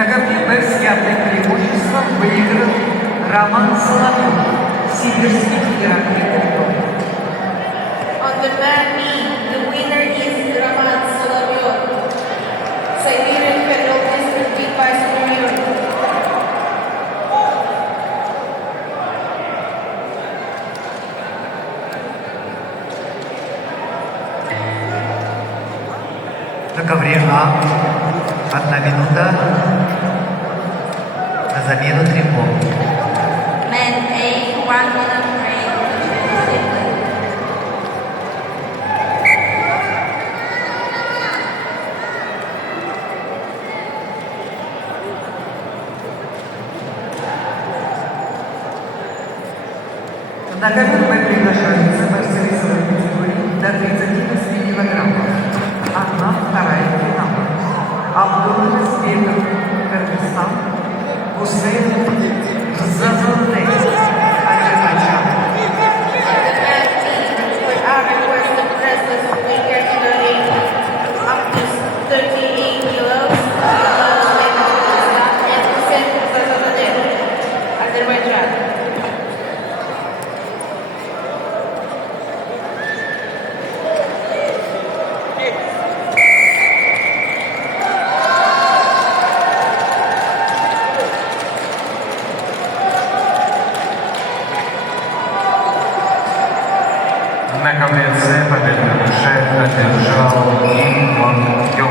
На ковре без явных преимуществ выиграл Роман Соловьев, Сибирский федеральный округ. On the man B, the winner is Raman Solovyov, Siberian Federal District Big Bison Union. На ковре А 1 минута на замену Трипо. Man A, 1 minute break. На ковер Б приглашаются борцы весовой категории до 38 килограммов. 1/2 финала. Абдулмазбеков, Кыргызстан, Гусейн Зазулбек, Азербайджан. The man B, we are requested wrestlers of weight category up to 38 kilos, and Hussein Zazulbek, Azerbaijan. На ковре С победный решает одержал Ким Вон Кён.